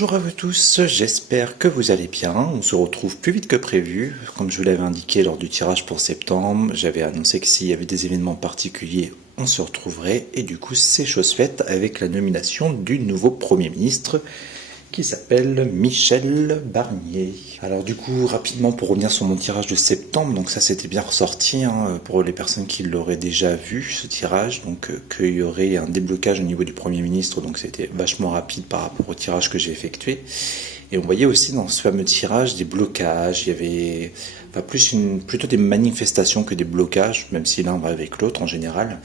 Bonjour à vous tous, j'espère que vous allez bien. On se retrouve plus vite que prévu. Comme je vous l'avais indiqué lors du tirage pour septembre, j'avais annoncé que s'il y avait des événements particuliers, on se retrouverait. Et du coup, c'est chose faite avec la nomination du nouveau Premier ministre qui s'appelle Michel Barnier. Alors du coup, rapidement pour revenir sur mon tirage de septembre, donc ça c'était bien ressorti pour les personnes qui l'auraient déjà vu ce tirage, donc qu'il y aurait un déblocage au niveau du Premier ministre, donc c'était vachement rapide par rapport au tirage que j'ai effectué. Et on voyait aussi dans ce fameux tirage des blocages, il y avait plutôt des manifestations que des blocages, même si l'un va avec l'autre en général.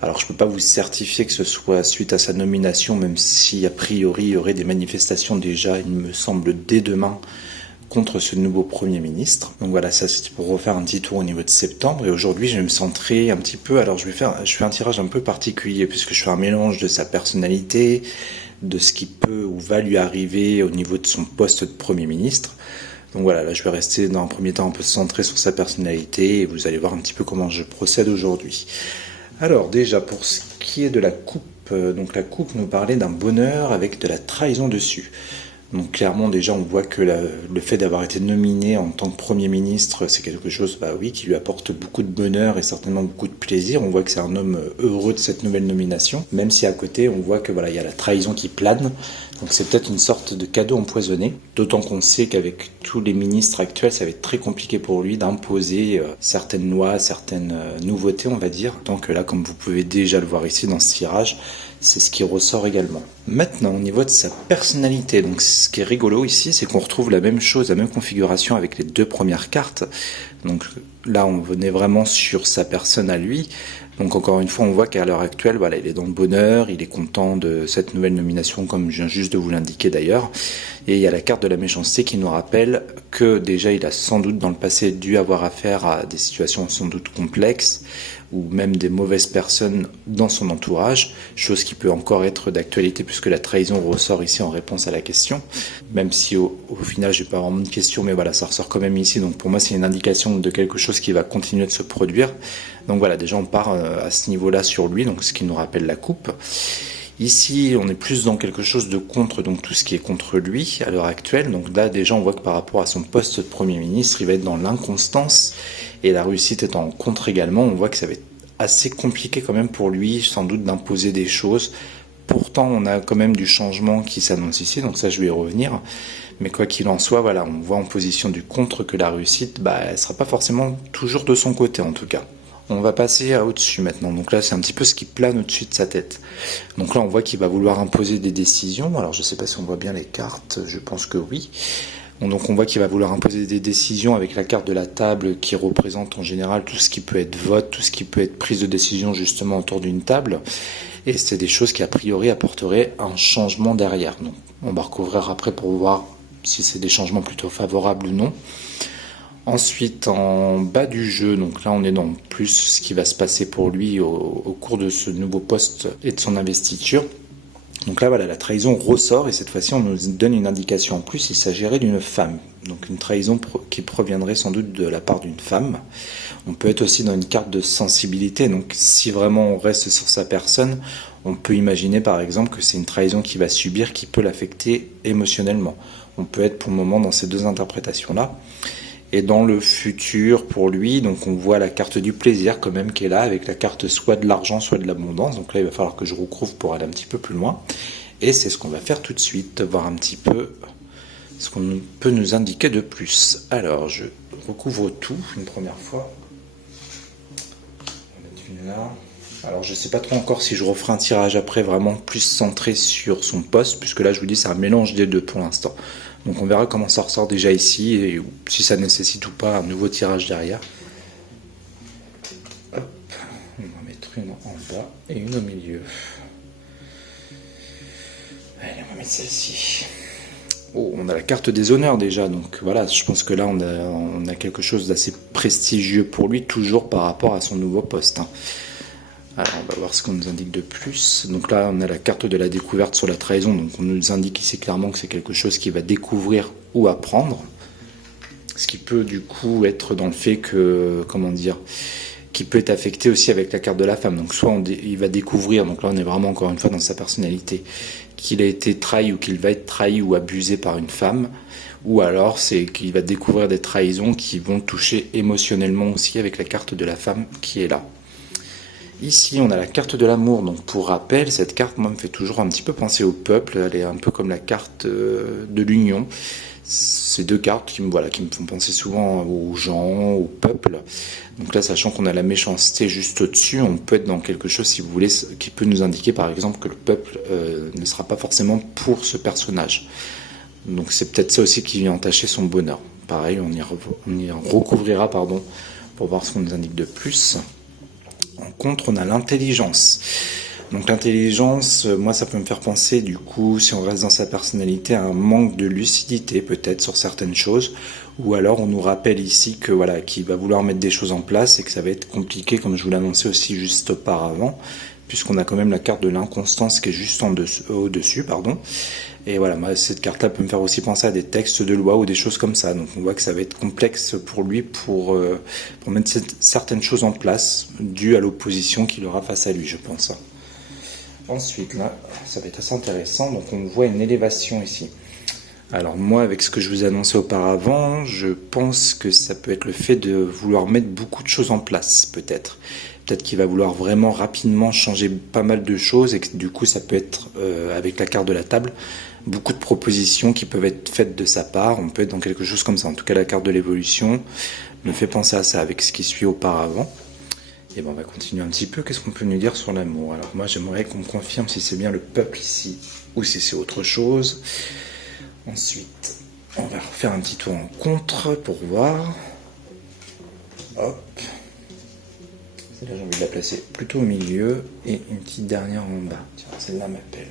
Alors je ne peux pas vous certifier que ce soit suite à sa nomination, même si a priori il y aurait des manifestations déjà, il me semble, dès demain contre ce nouveau Premier ministre. Donc voilà, ça c'était pour refaire un petit tour au niveau de septembre. Et aujourd'hui je vais me centrer un petit peu, alors je fais un tirage un peu particulier puisque je fais un mélange de sa personnalité, de ce qui peut ou va lui arriver au niveau de son poste de Premier ministre. Donc voilà, là je vais rester dans un premier temps un peu centré sur sa personnalité et vous allez voir un petit peu comment je procède aujourd'hui. Alors déjà, pour ce qui est de la coupe, donc la coupe nous parlait d'un bonheur avec de la trahison dessus. Donc clairement déjà on voit que le fait d'avoir été nominé en tant que Premier ministre, c'est quelque chose qui lui apporte beaucoup de bonheur et certainement beaucoup de plaisir. On voit que c'est un homme heureux de cette nouvelle nomination, même si à côté on voit que il y a la trahison qui plane. Donc c'est peut-être une sorte de cadeau empoisonné, d'autant qu'on sait qu'avec tous les ministres actuels, ça va être très compliqué pour lui d'imposer certaines lois, certaines nouveautés, on va dire. Donc là, comme vous pouvez déjà le voir ici dans ce tirage, c'est ce qui ressort également. Maintenant, au niveau de sa personnalité, donc ce qui est rigolo ici, c'est qu'on retrouve la même chose, la même configuration avec les deux premières cartes. Donc là, on venait vraiment sur sa personne à lui. Donc encore une fois, on voit qu'à l'heure actuelle, il est dans le bonheur, il est content de cette nouvelle nomination, comme je viens juste de vous l'indiquer d'ailleurs. Et il y a la carte de la méchanceté qui nous rappelle que déjà il a sans doute dans le passé dû avoir affaire à des situations sans doute complexes, ou même des mauvaises personnes dans son entourage, chose qui peut encore être d'actualité puisque la trahison ressort ici en réponse à la question, même si au final j'ai pas vraiment de question, mais voilà, ça ressort quand même ici, donc pour moi c'est une indication de quelque chose qui va continuer de se produire. Donc voilà, déjà on part à ce niveau-là sur lui, donc ce qui nous rappelle la coupe. Ici, on est plus dans quelque chose de contre, donc tout ce qui est contre lui à l'heure actuelle. Donc là, déjà, on voit que par rapport à son poste de Premier ministre, il va être dans l'inconstance. Et la réussite étant en contre également, on voit que ça va être assez compliqué quand même pour lui, sans doute, d'imposer des choses. Pourtant, on a quand même du changement qui s'annonce ici, donc ça, je vais y revenir. Mais quoi qu'il en soit, voilà, on voit en position du contre que la réussite, elle sera pas forcément toujours de son côté, en tout cas. On va passer à au-dessus maintenant. Donc là, c'est un petit peu ce qui plane au-dessus de sa tête. Donc là, on voit qu'il va vouloir imposer des décisions. Alors, je ne sais pas si on voit bien les cartes. Je pense que oui. Donc on voit qu'il va vouloir imposer des décisions avec la carte de la table qui représente en général tout ce qui peut être vote, tout ce qui peut être prise de décision justement autour d'une table. Et c'est des choses qui, a priori, apporteraient un changement derrière. Donc, on va recouvrir après pour voir si c'est des changements plutôt favorables ou non. Ensuite, en bas du jeu, donc là on est dans plus ce qui va se passer pour lui au cours de ce nouveau poste et de son investiture. Donc là voilà, la trahison ressort et cette fois-ci on nous donne une indication en plus, il s'agirait d'une femme. Donc une trahison qui proviendrait sans doute de la part d'une femme. On peut être aussi dans une carte de sensibilité, donc si vraiment on reste sur sa personne, on peut imaginer par exemple que c'est une trahison qu'il va subir qui peut l'affecter émotionnellement. On peut être pour le moment dans ces deux interprétations-là. Et dans le futur, pour lui, donc on voit la carte du plaisir quand même qui est là, avec la carte soit de l'argent, soit de l'abondance. Donc là, il va falloir que je recouvre pour aller un petit peu plus loin. Et c'est ce qu'on va faire tout de suite, voir un petit peu ce qu'on peut nous indiquer de plus. Alors, je recouvre tout une première fois. On va mettre une là. Alors, je ne sais pas trop encore si je referai un tirage après vraiment plus centré sur son poste, puisque là, je vous dis, c'est un mélange des deux pour l'instant. Donc on verra comment ça ressort déjà ici et si ça nécessite ou pas un nouveau tirage derrière. Hop, on va mettre une en bas et une au milieu. Allez, on va mettre celle-ci. Oh, on a la carte des honneurs déjà, donc voilà, je pense que là on a quelque chose d'assez prestigieux pour lui, toujours par rapport à son nouveau poste. Alors on va voir ce qu'on nous indique de plus. Donc là on a la carte de la découverte sur la trahison, donc on nous indique ici clairement que c'est quelque chose qu'il va découvrir ou apprendre. Ce qui peut du coup être dans le fait que, qui peut être affecté aussi avec la carte de la femme. Donc soit il va découvrir, donc là on est vraiment encore une fois dans sa personnalité, qu'il a été trahi ou qu'il va être trahi ou abusé par une femme, ou alors c'est qu'il va découvrir des trahisons qui vont toucher émotionnellement aussi avec la carte de la femme qui est là. Ici, on a la carte de l'amour. Donc, pour rappel, cette carte, moi, me fait toujours un petit peu penser au peuple. Elle est un peu comme la carte de l'union. Ces deux cartes qui me font penser souvent aux gens, au peuple. Donc là, sachant qu'on a la méchanceté juste au-dessus, on peut être dans quelque chose, si vous voulez, qui peut nous indiquer, par exemple, que le peuple ne sera pas forcément pour ce personnage. Donc, c'est peut-être ça aussi qui vient entacher son bonheur. Pareil, on y recouvrira, pour voir ce qu'on nous indique de plus. En contre, on a l'intelligence. Donc l'intelligence, moi ça peut me faire penser du coup, si on reste dans sa personnalité, à un manque de lucidité peut-être sur certaines choses, ou alors on nous rappelle ici que voilà, qu'il va vouloir mettre des choses en place et que ça va être compliqué, comme je vous l'annonçais aussi juste auparavant, puisqu'on a quand même la carte de l'inconstance qui est juste au-dessus, Et voilà, moi, cette carte-là peut me faire aussi penser à des textes de loi ou des choses comme ça. Donc on voit que ça va être complexe pour lui pour mettre certaines choses en place, dues à l'opposition qu'il aura face à lui, je pense. Ensuite, là, ça va être assez intéressant. Donc on voit une élévation ici. Alors moi, avec ce que je vous ai annoncé auparavant, je pense que ça peut être le fait de vouloir mettre beaucoup de choses en place, peut-être. Peut-être qu'il va vouloir vraiment rapidement changer pas mal de choses et que du coup ça peut être, avec la carte de la table, beaucoup de propositions qui peuvent être faites de sa part. On peut être dans quelque chose comme ça. En tout cas, la carte de l'évolution me fait penser à ça avec ce qui suit auparavant. Et bon, on va continuer un petit peu. Qu'est-ce qu'on peut nous dire sur l'amour? Alors moi, j'aimerais qu'on me confirme si c'est bien le peuple ici ou si c'est autre chose. Ensuite, on va refaire un petit tour en contre pour voir. Hop. Celle-là, j'ai envie de la placer plutôt au milieu et une petite dernière en bas. Tiens, celle-là m'appelle.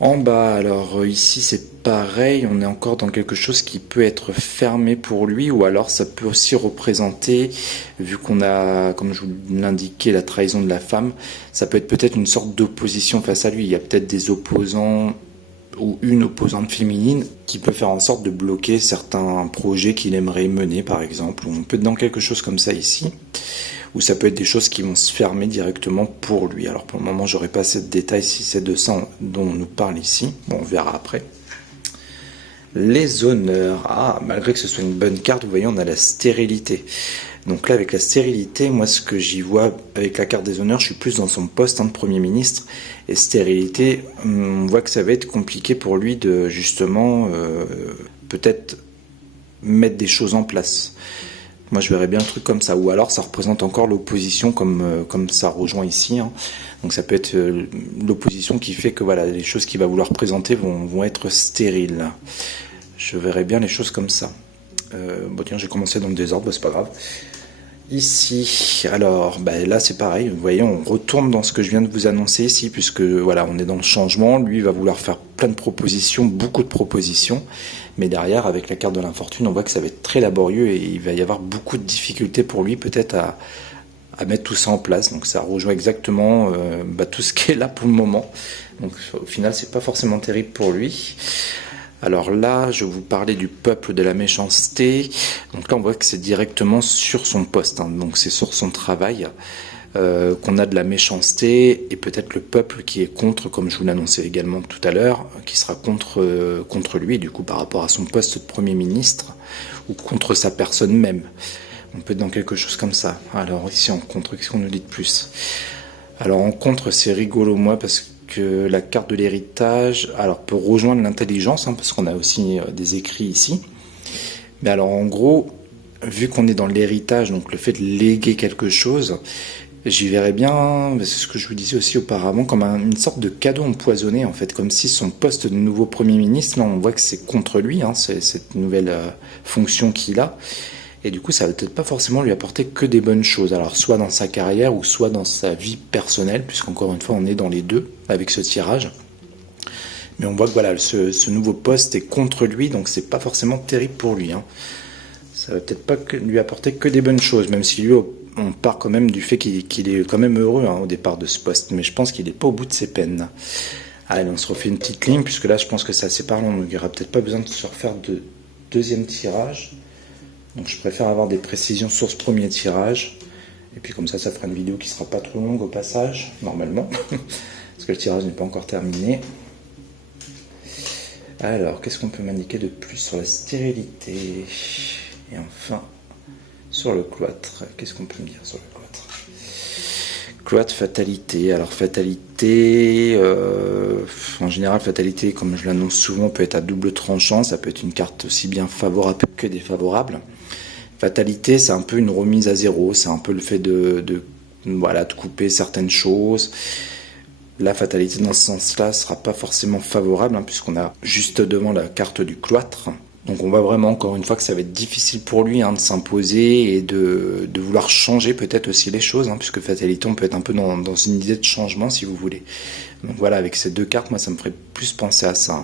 En bas, alors ici c'est pareil, on est encore dans quelque chose qui peut être fermé pour lui, ou alors ça peut aussi représenter, vu qu'on a, comme je vous l'indiquais, la trahison de la femme, ça peut être peut-être une sorte d'opposition face à lui. Il y a peut-être des opposants ou une opposante féminine qui peut faire en sorte de bloquer certains projets qu'il aimerait mener, par exemple. On peut être dans quelque chose comme ça ici, ou ça peut être des choses qui vont se fermer directement pour lui. Alors pour le moment, j'aurais pas assez de détails si c'est de ça dont on nous parle ici. Bon, on verra après. Les honneurs. Ah, malgré que ce soit une bonne carte, vous voyez, on a la stérilité. Donc là, avec la stérilité, moi, ce que j'y vois avec la carte des honneurs, je suis plus dans son poste de Premier ministre. Et stérilité, on voit que ça va être compliqué pour lui de, justement, peut-être mettre des choses en place. Moi, je verrais bien un truc comme ça. Ou alors, ça représente encore l'opposition, comme ça rejoint ici. Donc, ça peut être l'opposition qui fait que voilà, les choses qu'il va vouloir présenter vont être stériles. Je verrais bien les choses comme ça. Bon, tiens, j'ai commencé dans le désordre, c'est pas grave. Ici, alors, là, c'est pareil. Vous voyez, on retourne dans ce que je viens de vous annoncer ici, puisque voilà, on est dans le changement. Lui, il va vouloir faire plein de propositions, beaucoup de propositions. Mais derrière, avec la carte de l'infortune, on voit que ça va être très laborieux et il va y avoir beaucoup de difficultés pour lui, peut-être à mettre tout ça en place. Donc ça rejoint exactement tout ce qui est là pour le moment. Donc au final, c'est pas forcément terrible pour lui. Alors là, je vous parlais du peuple de la méchanceté. Donc là, on voit que c'est directement sur son poste. Donc c'est sur son travail qu'on a de la méchanceté et peut-être le peuple qui est contre, comme je vous l'annonçais également tout à l'heure, qui sera contre lui, du coup, par rapport à son poste de Premier ministre ou contre sa personne même. On peut être dans quelque chose comme ça. Alors ici, en contre, qu'est-ce qu'on nous dit de plus? Alors en contre, c'est rigolo, moi, parce que la carte de l'héritage peut rejoindre l'intelligence, parce qu'on a aussi des écrits ici. Mais alors en gros, vu qu'on est dans l'héritage, donc le fait de léguer quelque chose, j'y verrais bien, c'est ce que je vous disais aussi auparavant, comme une sorte de cadeau empoisonné, en fait, comme si son poste de nouveau Premier ministre, là on voit que c'est contre lui, c'est cette nouvelle fonction qu'il a. Et du coup, ça va peut-être pas forcément lui apporter que des bonnes choses. Alors, soit dans sa carrière ou soit dans sa vie personnelle, puisqu'encore une fois, on est dans les deux avec ce tirage. Mais on voit que voilà, ce nouveau poste est contre lui, donc c'est pas forcément terrible pour lui. Ça va peut-être pas lui apporter que des bonnes choses, même si lui, on part quand même du fait qu'il est quand même heureux au départ de ce poste. Mais je pense qu'il n'est pas au bout de ses peines. Allez, on se refait une petite ligne, puisque là, je pense que c'est assez parlant. Donc, il n'y aura peut-être pas besoin de se refaire de deuxième tirage. Donc je préfère avoir des précisions sur ce premier tirage. Et puis comme ça fera une vidéo qui sera pas trop longue au passage, normalement. parce que le tirage n'est pas encore terminé. Alors, qu'est-ce qu'on peut m'indiquer de plus sur la stérilité? Et enfin, sur le cloître, qu'est-ce qu'on peut me dire sur le cloître? Cloître, fatalité. Alors, fatalité, en général, fatalité, comme je l'annonce souvent, peut être à double tranchant. Ça peut être une carte aussi bien favorable que défavorable. Fatalité, c'est un peu une remise à zéro. C'est un peu le fait de couper certaines choses. La fatalité dans ce sens-là ne sera pas forcément favorable, puisqu'on a juste devant la carte du cloître. Donc on voit vraiment encore une fois que ça va être difficile pour lui de s'imposer et de vouloir changer peut-être aussi les choses, puisque fatalité, on peut être un peu dans une idée de changement si vous voulez. Donc voilà, avec ces deux cartes, moi ça me ferait plus penser à ça.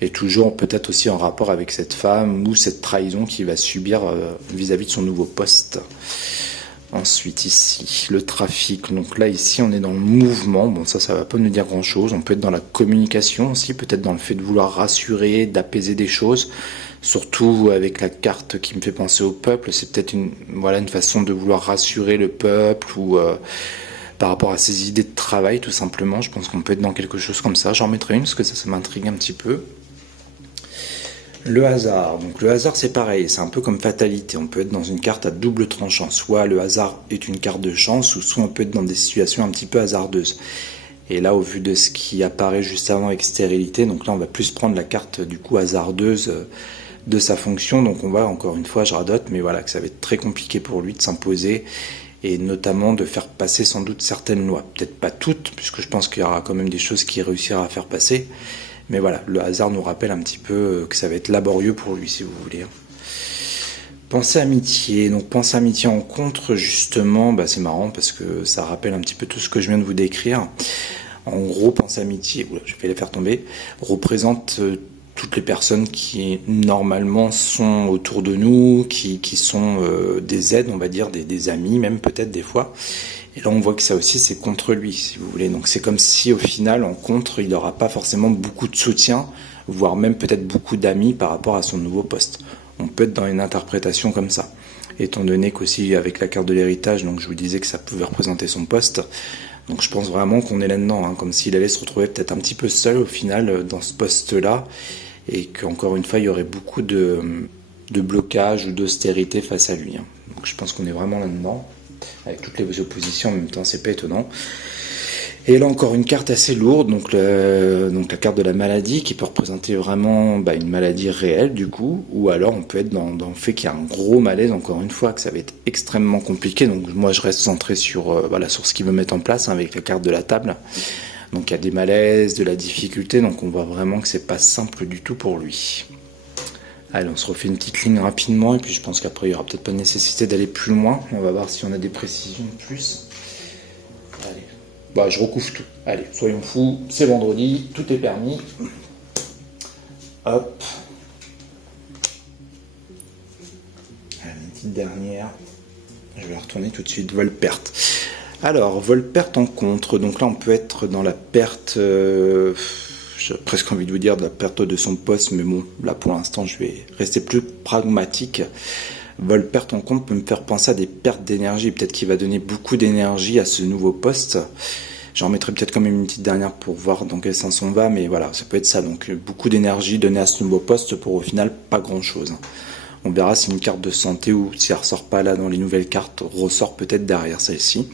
Et toujours peut-être aussi en rapport avec cette femme ou cette trahison qu'il va subir vis-à-vis de son nouveau poste. Ensuite ici, le trafic. Donc là ici on est dans le mouvement. Bon ça va pas nous dire grand chose. On peut être dans la communication aussi, peut-être dans le fait de vouloir rassurer, d'apaiser des choses. Surtout avec la carte qui me fait penser au peuple. C'est peut-être une façon de vouloir rassurer le peuple ou par rapport à ses idées de travail tout simplement. Je pense qu'on peut être dans quelque chose comme ça. J'en mettrai une parce que ça m'intrigue un petit peu. Le hasard. Donc le hasard c'est pareil, c'est un peu comme fatalité. On peut être dans une carte à double tranchant. Soit le hasard est une carte de chance, ou soit on peut être dans des situations un petit peu hasardeuses. Et là, au vu de ce qui apparaît juste avant avec stérilité, donc là on va plus prendre la carte du coup hasardeuse de sa fonction. Donc on va, encore une fois, je radote, mais voilà, que ça va être très compliqué pour lui de s'imposer. Et notamment de faire passer sans doute certaines lois. Peut-être pas toutes, puisque je pense qu'il y aura quand même des choses qu'il réussira à faire passer. Mais voilà, le hasard nous rappelle un petit peu que ça va être laborieux pour lui, si vous voulez. Pensée amitié. Donc pensée amitié en contre, justement, c'est marrant parce que ça rappelle un petit peu tout ce que je viens de vous décrire. En gros, pensée amitié, je vais les faire tomber, représente toutes les personnes qui normalement sont autour de nous, qui sont des aides, on va dire, des amis même peut-être des fois. Et là on voit que ça aussi c'est contre lui si vous voulez. Donc c'est comme si au final en contre il n'aura pas forcément beaucoup de soutien, voire même peut-être beaucoup d'amis par rapport à son nouveau poste. On peut être dans une interprétation comme ça. Étant donné qu'aussi avec la carte de l'héritage, donc je vous disais que ça pouvait représenter son poste. Donc je pense vraiment qu'on est là-dedans, comme s'il allait se retrouver peut-être un petit peu seul au final dans ce poste-là. Et qu'encore une fois il y aurait beaucoup de blocage ou d'austérité face à lui. Donc je pense qu'on est vraiment là-dedans. Avec toutes les oppositions en même temps, c'est pas étonnant. Et là encore une carte assez lourde, donc la carte de la maladie qui peut représenter vraiment une maladie réelle du coup, ou alors on peut être dans le fait qu'il y a un gros malaise, encore une fois, que ça va être extrêmement compliqué. Donc moi je reste centré sur ce qu'il veut mettre en place avec la carte de la table. Donc il y a des malaises, de la difficulté, donc on voit vraiment que c'est pas simple du tout pour lui. Allez, on se refait une petite ligne rapidement et puis je pense qu'après il n'y aura peut-être pas de nécessité d'aller plus loin. On va voir si on a des précisions de plus. Allez, je recouvre tout. Allez, soyons fous, c'est vendredi, tout est permis. Hop. Allez, une petite dernière. Je vais la retourner tout de suite. Vol-perte. Alors, vol-perte en contre. Donc là, on peut être dans la perte... j'ai presque envie de vous dire de la perte de son poste, mais bon, là pour l'instant je vais rester plus pragmatique. Vol-perte en compte peut me faire penser à des pertes d'énergie, peut-être qu'il va donner beaucoup d'énergie à ce nouveau poste. J'en mettrai peut-être quand même une petite dernière pour voir dans quel sens on va, mais voilà, ça peut être ça, donc beaucoup d'énergie donnée à ce nouveau poste pour au final pas grand-chose. On verra si une carte de santé ou si elle ressort pas là dans les nouvelles cartes, ressort peut-être derrière celle-ci.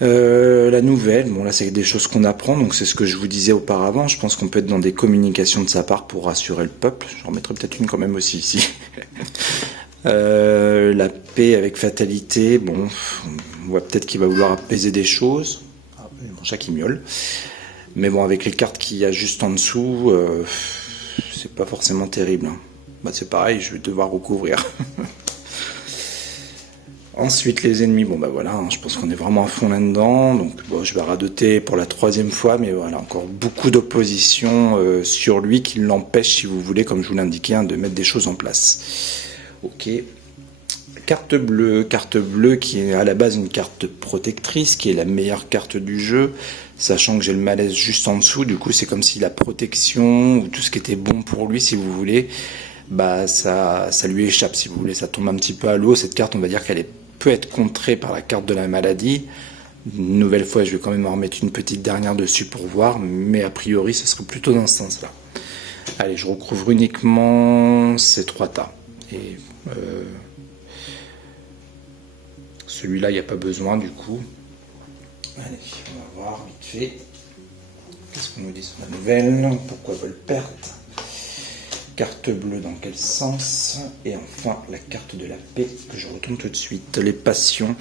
La nouvelle, bon là c'est des choses qu'on apprend, donc c'est ce que je vous disais auparavant. Je pense qu'on peut être dans des communications de sa part pour rassurer le peuple. J'en mettrai peut-être une quand même aussi ici. La paix avec fatalité, bon, on voit peut-être qu'il va vouloir apaiser des choses. Mon chat qui miaule. Mais bon, avec les cartes qu'il y a juste en dessous, c'est pas forcément terrible. C'est pareil, je vais devoir recouvrir. Ensuite les ennemis, je pense qu'on est vraiment à fond là-dedans, donc je vais radoter pour la 3e fois, mais voilà, encore beaucoup d'opposition sur lui qui l'empêche, si vous voulez, comme je vous l'indiquais, de mettre des choses en place. Ok. Carte bleue qui est à la base une carte protectrice, qui est la meilleure carte du jeu, sachant que j'ai le malaise juste en dessous, du coup c'est comme si la protection, ou tout ce qui était bon pour lui, si vous voulez, ça lui échappe, si vous voulez, ça tombe un petit peu à l'eau. Cette carte, on va dire qu'elle peut être contrée par la carte de la maladie, Une nouvelle fois, je vais quand même en remettre une petite dernière dessus pour voir, mais a priori, ce serait plutôt dans ce sens-là. Allez, je recouvre uniquement ces 3 tas. Et celui-là, il n'y a pas besoin du coup. Allez, on va voir vite fait. Qu'est-ce qu'on nous dit sur la nouvelle? Pourquoi vol perte? Carte bleue dans quel sens? Et enfin la carte de la paix que je retourne tout de suite. Les passions.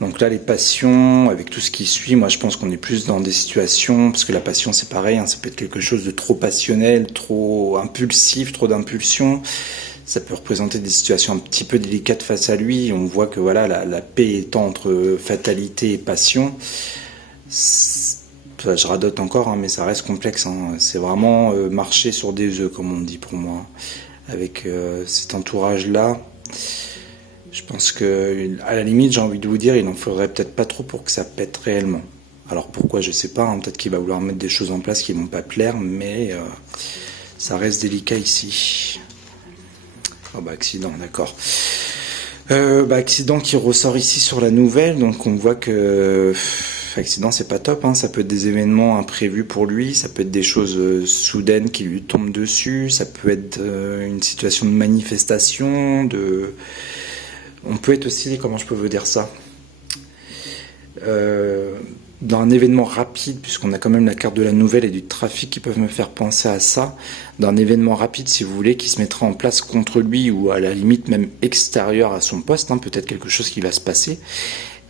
Donc là les passions, avec tout ce qui suit, moi je pense qu'on est plus dans des situations, parce que la passion c'est pareil, hein, ça peut être quelque chose de trop passionnel, trop impulsif, trop d'impulsion. Ça peut représenter des situations un petit peu délicates face à lui. On voit que voilà la paix étant entre fatalité et passion. Je radote encore, hein, mais ça reste complexe. Hein. C'est vraiment marcher sur des œufs, comme on dit pour moi. Avec cet entourage-là, je pense que, à la limite, j'ai envie de vous dire, il n'en faudrait peut-être pas trop pour que ça pète réellement. Alors pourquoi, je sais pas. Hein, peut-être qu'il va vouloir mettre des choses en place qui vont pas plaire, mais ça reste délicat ici. Oh bah accident, d'accord. Accident qui ressort ici sur la nouvelle, donc on voit que accident c'est pas top, hein. Ça peut être des événements imprévus pour lui, ça peut être des choses soudaines qui lui tombent dessus, ça peut être une situation de manifestation, on peut être aussi, comment je peux vous dire ça, dans un événement rapide, puisqu'on a quand même la carte de la nouvelle et du trafic qui peuvent me faire penser à ça, d'un événement rapide, si vous voulez, qui se mettra en place contre lui ou à la limite même extérieur à son poste, hein, peut-être quelque chose qui va se passer,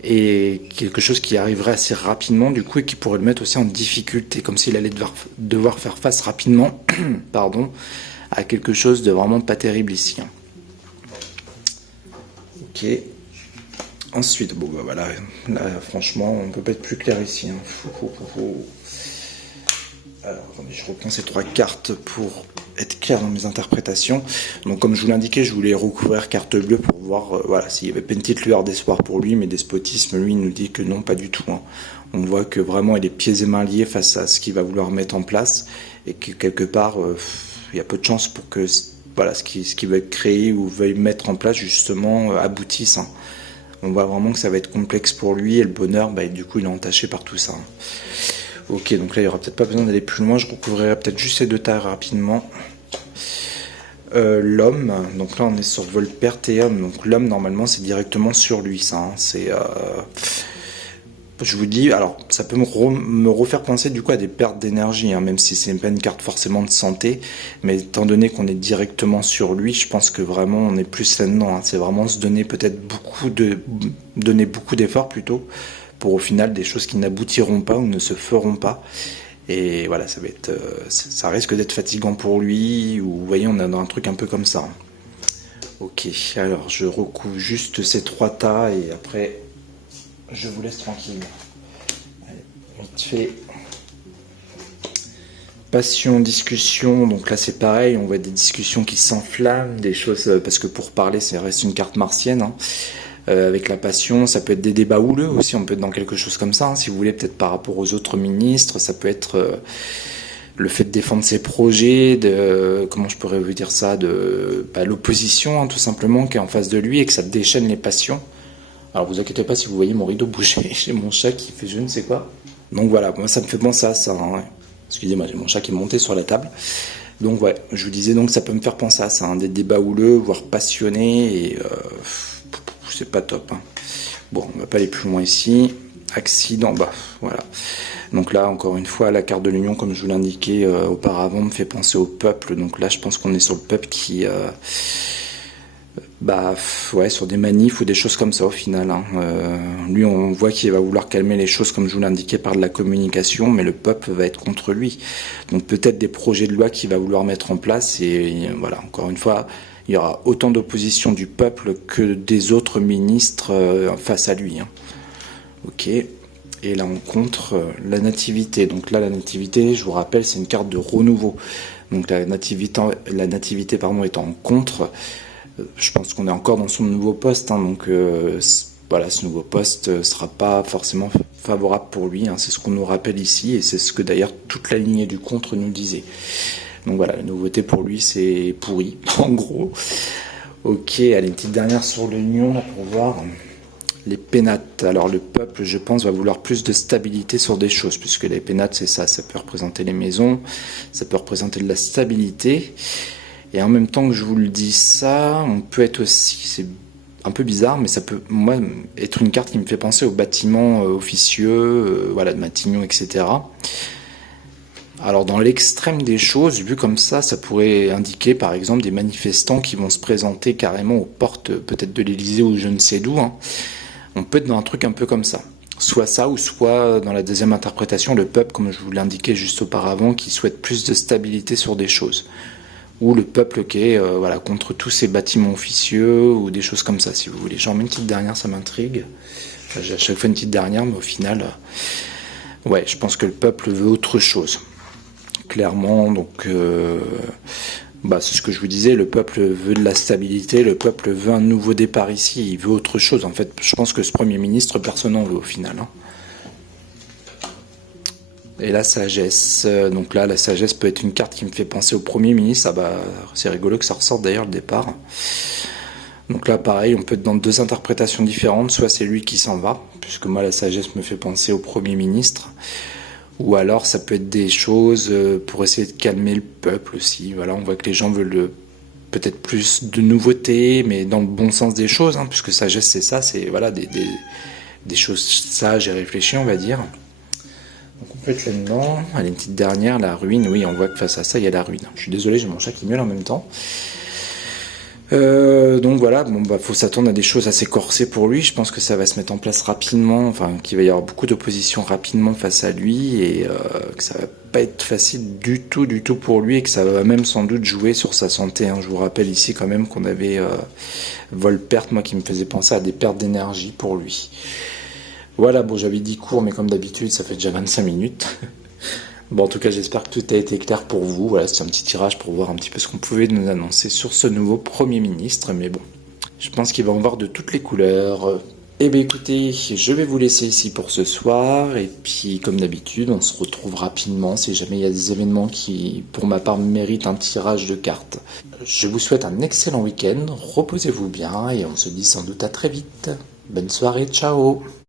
et quelque chose qui arriverait assez rapidement du coup et qui pourrait le mettre aussi en difficulté, comme s'il allait devoir faire face rapidement pardon, à quelque chose de vraiment pas terrible ici. Hein. Ok. Ensuite, bon bah voilà, là franchement on peut pas être plus clair ici. Hein. Alors attendez, je reprends ces 3 cartes pour être clair dans mes interprétations. Donc comme je vous l'indiquais, je voulais recouvrir carte bleue pour voir voilà, s'il y avait pas une petite lueur d'espoir pour lui, mais despotisme, lui, il nous dit que non, pas du tout. Hein. On voit que vraiment il est pieds et mains liés face à ce qu'il va vouloir mettre en place et que quelque part il y a peu de chances pour que voilà, ce qu'il veut créer ou veuille mettre en place justement aboutisse. Hein. On voit vraiment que ça va être complexe pour lui et le bonheur, du coup, il est entaché par tout ça. Ok, donc là, il n'y aura peut-être pas besoin d'aller plus loin. Je recouvrirai peut-être juste ces 2 tas rapidement. L'homme, donc là, on est sur vol perte et homme. Donc l'homme, normalement, c'est directement sur lui, ça. Hein. C'est... je vous dis, alors ça peut me refaire penser du coup à des pertes d'énergie, hein, même si c'est pas une carte forcément de santé, mais étant donné qu'on est directement sur lui, je pense que vraiment on est plus là-dedans. Hein. C'est vraiment se donner peut-être donner beaucoup d'efforts plutôt, pour au final des choses qui n'aboutiront pas ou ne se feront pas. Et voilà, ça risque d'être fatigant pour lui, ou vous voyez, on est dans un truc un peu comme ça. Hein. Ok, alors je recouvre juste ces 3 tas et après je vous laisse tranquille. Allez, vite fait. Passion, discussion, donc là c'est pareil, on voit des discussions qui s'enflamment, des choses, parce que pour parler, ça reste une carte martienne, hein. Avec la passion, ça peut être des débats houleux aussi, on peut être dans quelque chose comme ça, hein, si vous voulez, peut-être par rapport aux autres ministres, ça peut être le fait de défendre ses projets, comment je pourrais vous dire ça, l'opposition, hein, tout simplement, qui est en face de lui et que ça déchaîne les passions. Alors vous inquiétez pas si vous voyez mon rideau bouger, j'ai mon chat qui fait je ne sais quoi. Donc voilà, moi ça me fait penser à ça. Hein. Excusez-moi, j'ai mon chat qui est monté sur la table. Donc ouais, je vous disais donc ça peut me faire penser à ça, hein, des débats houleux, voire passionnés, et c'est pas top. Hein. Bon, on va pas aller plus loin ici. Accident, voilà. Donc là, encore une fois, la carte de l'Union, comme je vous l'indiquais auparavant, me fait penser au peuple. Donc là, je pense qu'on est sur le peuple qui... sur des manifs ou des choses comme ça au final. Hein. Lui, on voit qu'il va vouloir calmer les choses, comme je vous l'indiquais, par de la communication, mais le peuple va être contre lui. Donc peut-être des projets de loi qu'il va vouloir mettre en place, et voilà, encore une fois, il y aura autant d'opposition du peuple que des autres ministres face à lui. Hein. Ok. Et là, on contre la nativité. Donc là, la nativité, je vous rappelle, c'est une carte de renouveau. Donc la nativité étant en contre, je pense qu'on est encore dans son nouveau poste. Hein, donc voilà, ce nouveau poste ne sera pas forcément favorable pour lui. Hein, c'est ce qu'on nous rappelle ici, et c'est ce que d'ailleurs toute la lignée du contre nous disait. Donc voilà, la nouveauté pour lui, c'est pourri, en gros. Ok, allez, une petite dernière sur l'Union, là, pour voir. Les pénates. Alors le peuple, je pense, va vouloir plus de stabilité sur des choses, puisque les pénates, c'est ça, ça peut représenter les maisons, ça peut représenter de la stabilité. Et en même temps que je vous le dis ça, on peut être aussi, c'est un peu bizarre, mais ça peut, moi, être une carte qui me fait penser aux bâtiments officieux, voilà, de Matignon, etc. Alors dans l'extrême des choses, vu comme ça pourrait indiquer par exemple des manifestants qui vont se présenter carrément aux portes peut-être de l'Élysée ou je ne sais d'où, hein. On peut être dans un truc un peu comme ça. Soit ça, ou soit dans la deuxième interprétation, le peuple, comme je vous l'indiquais juste auparavant, qui souhaite plus de stabilité sur des choses. Ou le peuple qui est voilà, contre tous ces bâtiments officieux, ou des choses comme ça, si vous voulez. J'en mets une petite dernière, ça m'intrigue. Enfin, j'ai à chaque fois une petite dernière, mais au final, ouais, je pense que le peuple veut autre chose. Clairement, donc c'est ce que je vous disais, le peuple veut de la stabilité, le peuple veut un nouveau départ ici, il veut autre chose. En fait, je pense que ce Premier ministre, personne n'en veut au final, hein. Et la sagesse, donc là, la sagesse peut être une carte qui me fait penser au Premier ministre. Ah bah, c'est rigolo que ça ressorte d'ailleurs le départ. Donc là, pareil, on peut être dans deux interprétations différentes. Soit c'est lui qui s'en va, puisque moi, la sagesse me fait penser au Premier ministre. Ou alors ça peut être des choses pour essayer de calmer le peuple aussi. Voilà, on voit que les gens veulent peut-être plus de nouveautés, mais dans le bon sens des choses, hein, puisque sagesse c'est ça, c'est voilà, des choses sages et réfléchies, on va dire. Donc on peut être là-dedans. Allez, une petite dernière, la ruine. Oui, on voit que face à ça, il y a la ruine. Je suis désolé, j'ai mon chat qui miaule en même temps. Donc voilà, bon bah faut s'attendre à des choses assez corsées pour lui. Je pense que ça va se mettre en place rapidement, enfin qu'il va y avoir beaucoup d'opposition rapidement face à lui et que ça va pas être facile du tout pour lui et que ça va même sans doute jouer sur sa santé, hein. Je vous rappelle ici quand même qu'on avait vol-perte, moi qui me faisait penser à des pertes d'énergie pour lui. Voilà, bon j'avais dit court mais comme d'habitude ça fait déjà 25 minutes. Bon, en tout cas, j'espère que tout a été clair pour vous. Voilà, c'est un petit tirage pour voir un petit peu ce qu'on pouvait nous annoncer sur ce nouveau Premier ministre. Mais bon, je pense qu'il va en voir de toutes les couleurs. Eh bien, écoutez, je vais vous laisser ici pour ce soir. Et puis, comme d'habitude, on se retrouve rapidement si jamais il y a des événements qui, pour ma part, méritent un tirage de cartes. Je vous souhaite un excellent week-end. Reposez-vous bien et on se dit sans doute à très vite. Bonne soirée, ciao!